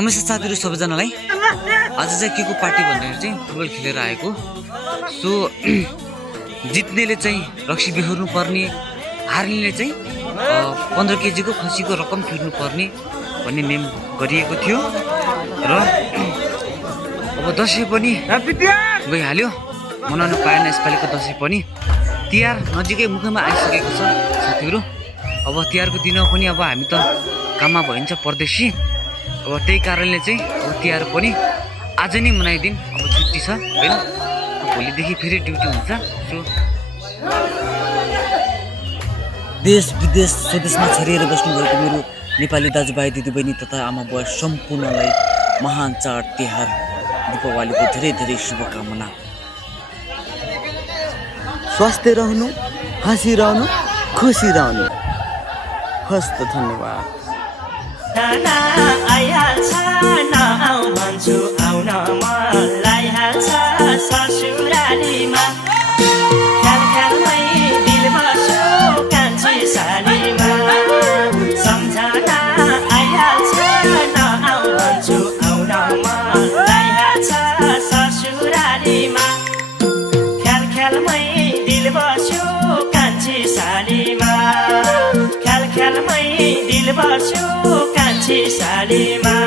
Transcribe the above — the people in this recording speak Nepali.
नमस्ते साथीहरु सबैजनालाई। आज चाहिँ के को पार्टी भनेर चाहिँ फुटबल खेलेर आएको। सो जित्नेले चाहिँ रक्सी बिहोर्नु पर्ने, हार्नेले चाहिँ 15 केजी को खसीको रकम तिर्नु पर्ने भन्ने नियम गरिएको थियो र अब दशैं पनि गइहाल्यो, मनाउन पाएन यसपालिको दशैं पनि। तिहार नजिकै मुखमा आइसकेको छ साथीहरु। अब तिहारको दिनमा पनि अब हामी त काममा भइन्छ परदेशी। अब त्यही कारणले चाहिँ अब तिहार पनि आज नै मनाइदिन। अब छुट्टी छ हैन, भोलिदेखि फेरि ड्युटी हुन्छ। सो देश विदेश स्वदेशमा छरिएर बस्नु भएको मेरो नेपाली दाजुभाइ दिदीबहिनी तथा आमा बुवा सम्पूर्णलाई महान चाड तिहार दीपावलीको धेरै धेरै शुभकामना। स्वस्थ रहनु, हाँसिरहनु, खुसी रहनु। हस्त धन्यवाद। आइहाल्छ नआउ भन्छु आउन मलाई हाल्छ ससुरालीमा। ख्याल ख्यालमै दिल बस्यो कान्छी सालीमा। सम्झना आइहाल्छ नआउ भन्छु आउन मलाई हाल्छ ससुरालीमा। ख्याल ख्यालमै दिल बस्यो कान्छी सालीमा। ख्याल ख्यालमै दिल बस्यो कान्छी सालीमा।